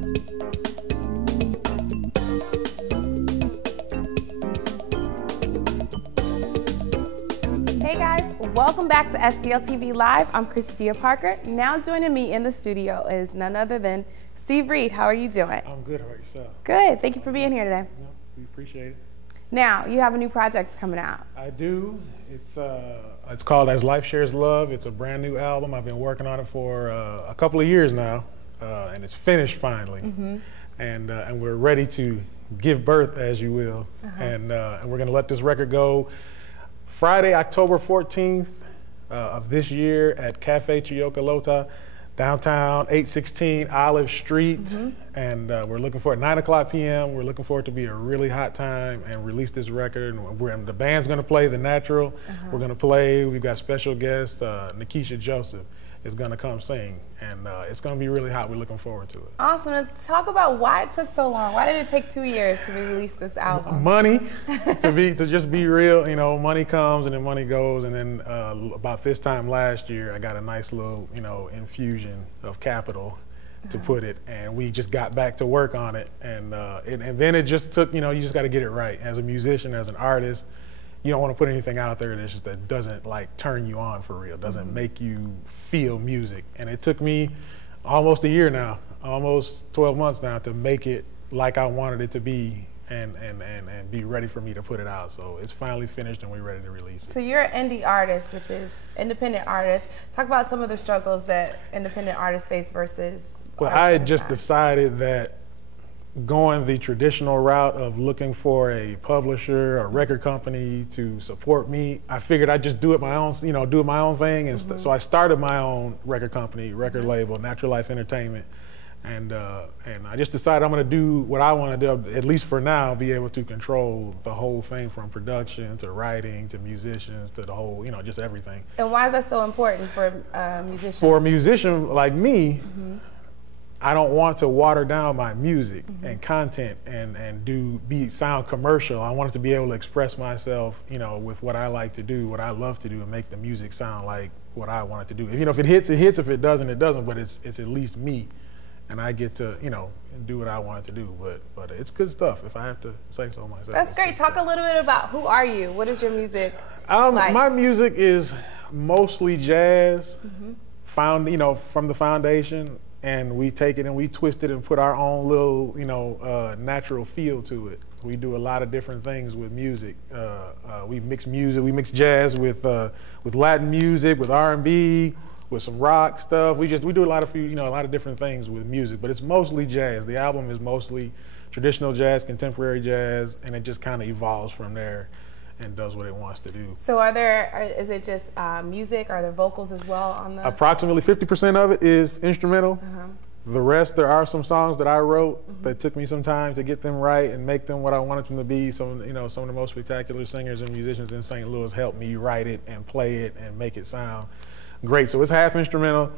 Hey guys, welcome back to STL TV Live. I'm Christia Parker. Now joining me in the studio is none other than Steve Reed. How are you doing? I'm good. How about yourself? Good. Thank you for being here today. No, we appreciate it. Now, you have a new project coming out. I do. It's called As Life Shares Love. It's a brand new album. I've been working on it for a couple of years now, and it's finished finally. And we're ready to give birth, as you will. And we're going to let this record go Friday, October 14th of this year at Cafe Chiocolata, downtown, 816 Olive Street. And we're looking for it 9 o'clock p.m. We're looking for it to be a really hot time and release this record. And the band's going to play The Natural. We're going to play. We've got special guest Nikisha Joseph is going to come sing, and it's going to be really hot. We're looking forward to it. Awesome. Now, talk about why it took so long. Why did it take 2 years to release this album? Money, to just be real. You know, money comes and then money goes. And then about this time last year, I got a nice little, infusion of capital to put it, and we just got back to work on it. And then it just took, you just got to get it right as a musician, as an artist. You don't want to put anything out there that doesn't like turn you on for real, doesn't make you feel music. And it took me almost a year now, almost 12 months now, to make it like I wanted it to be and be ready for me to put it out. So it's finally finished and we're ready to release it. So you're an indie artist, which is independent artist. Talk about some of the struggles that independent artists face versus Well, I had just decided that going the traditional route of looking for a publisher or record company to support me, I figured I'd just do it my own, do it my own thing. And so I started my own record company, record label, Natural Life Entertainment. And I just decided I'm going to do what I want to do, at least for now, be able to control the whole thing from production to writing to musicians to the whole, just everything. And why is that so important for musicians? For a musician like me, I don't want to water down my music and content and sound commercial. I want it to be able to express myself, with what I like to do, what I love to do, and make the music sound like what I want it to do. If it hits, it hits. If it doesn't, it doesn't. But it's at least me, and I get to, do what I want it to do. But it's good stuff, if I have to say so myself. That's great. Talk a little bit about who are you? What is your music like? My music is mostly jazz, from the foundation. And we take it and we twist it and put our own little, natural feel to it. We do a lot of different things with music. We mix music. We mix jazz with Latin music, with R&B, with some rock stuff. We do a lot of different things with music. But it's mostly jazz. The album is mostly traditional jazz, contemporary jazz, and it just kind of evolves from there and does what it wants to do. So is it just music? Are there vocals as well on the? Approximately 50% of it is instrumental. The rest, there are some songs that I wrote that took me some time to get them right and make them what I wanted them to be. Some of the most spectacular singers and musicians in St. Louis helped me write it and play it and make it sound great. So it's half instrumental,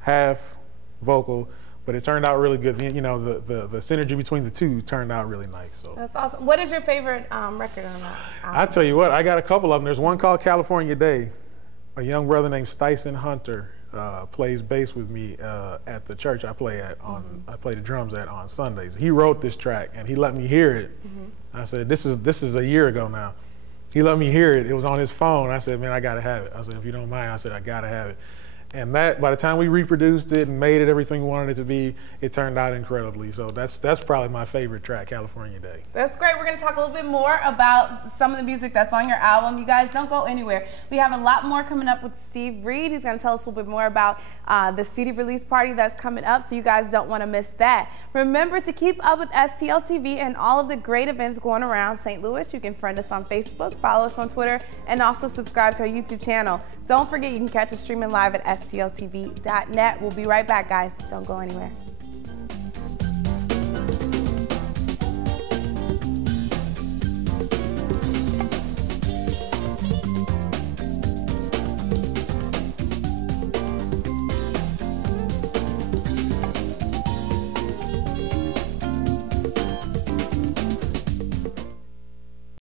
half vocal. But it turned out really good. The synergy between the two turned out really nice. So that's awesome. What is your favorite record on that album? I tell you what, I got a couple of them. There's one called California Day. A young brother named Styson Hunter plays bass with me at the church I play at. I play the drums at on Sundays. He wrote this track and he let me hear it. I said, this is a year ago now. He let me hear it. It was on his phone. I said, man, I gotta have it. I said, if you don't mind, I said, I gotta have it. And that, by the time we reproduced it and made it everything we wanted it to be, it turned out incredibly. So that's probably my favorite track, California Day. That's great. We're going to talk a little bit more about some of the music that's on your album. You guys don't go anywhere. We have a lot more coming up with Steve Reed. He's going to tell us a little bit more about the CD release party that's coming up, so you guys don't want to miss that. Remember to keep up with STL TV and all of the great events going around St. Louis. You can friend us on Facebook, follow us on Twitter, and also subscribe to our YouTube channel. Don't forget, you can catch us streaming live at STLTV.net. We'll be right back, guys. Don't go anywhere.